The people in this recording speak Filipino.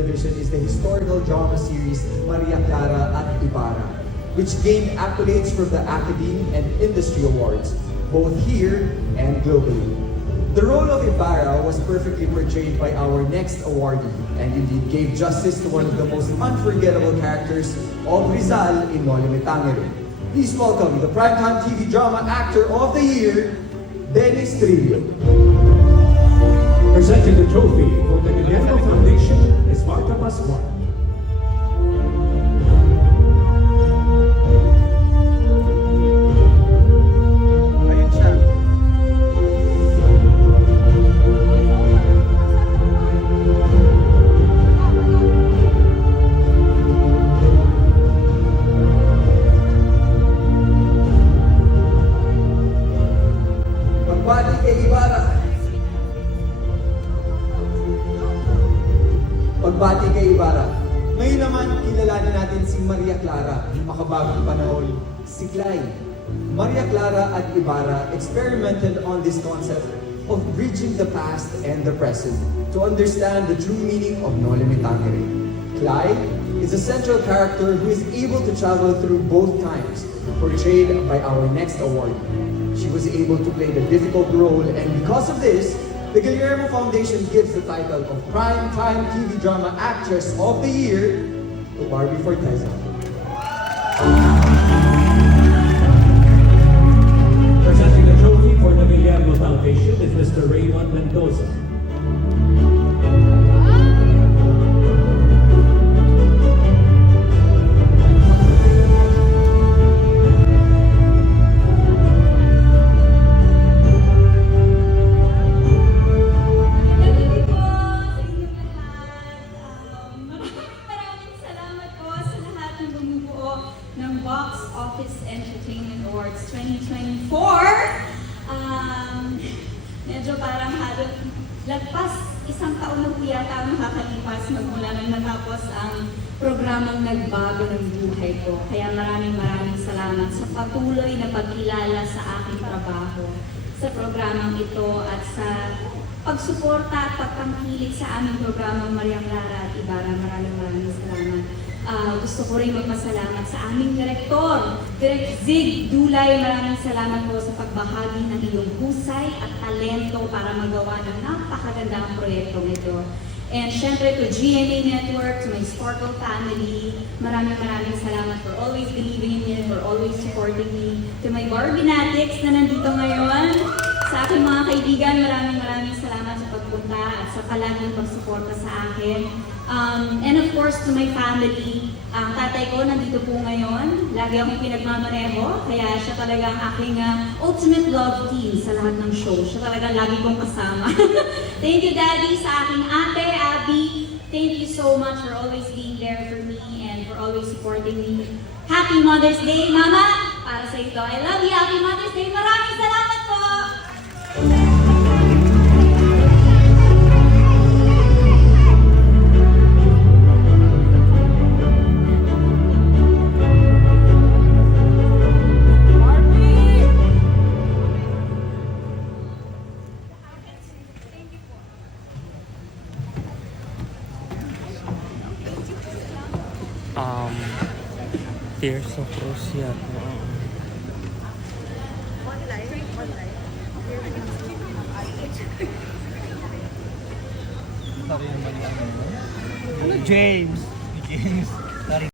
television is the historical drama series Maria Clara at Ibarra, which gained accolades from the Academy and Industry Awards, both here and globally. The role of Ibarra was perfectly portrayed by our next awardee, and indeed gave justice to one of the most unforgettable characters of Rizal in Noli Me Tangere. Please welcome the Primetime TV Drama Actor of the Year, Dennis Trillo. Presenting the trophy for the Guillermo Foundation is Marta Pascual. Ayun siya. Pagbati kay Ibarra. Pagbati kay Ibarra. Ngayon naman, kilalanin natin si Maria Clara, yung makabagong panahon, si Clay. Maria Clara at Ibarra experimented on this concept of bridging the past and the present to understand the true meaning of Noli Me Tangere. Clay is a central character who is able to travel through both times, portrayed by our next award. She was able to play the difficult role, and because of this, the Guillermo Foundation gives the title of Primetime TV Drama Actress of the Year to Barbie Forteza. Presenting the trophy for the Guillermo Foundation is Mr. Raymond Mendoza. Maraming salamat po sa lahat ng bumubuo ng Box Office Entertainment Awards 2024. Medyo parang halos lagpas isang taon na po yata ang nakakalipas magmula nang natapos ang programang nagbago ng buhay ko. Kaya maraming salamat sa patuloy na pagkilala sa aking trabaho sa programang ito at sa pagsuporta at pagtangkilik sa aming programang Maria Clara at Ibarra. Maraming salamat. Gusto ko rin magpasalamat sa aming direktor, Direk Zig Dulay. Maraming salamat po sa pagbahagi ng iyong husay at talento para magawa ng napakagandang proyektong ito. And syempre to GMA Network, to my Sparkle family, maraming salamat for always believing in me, for always supporting me. To my Barbinatics na nandito ngayon, sa aking mga kaibigan, maraming salamat sa pagpunta at sa palaging pagsuporta sa akin. And of course, to my family, ang tatay ko nandito po ngayon. Lagi akong pinagmamaneho, kaya siya talaga ang aking ultimate love team sa lahat ng show. Siya talaga lagi kong kasama. Thank you, Daddy, sa aking ate, Abby. Thank you so much for always being there for me and for always supporting me. Happy Mother's Day, Mama! Para sa ito, I love you. Happy Mother's Day. Maraming salamat po! Tears of Rose yata. James.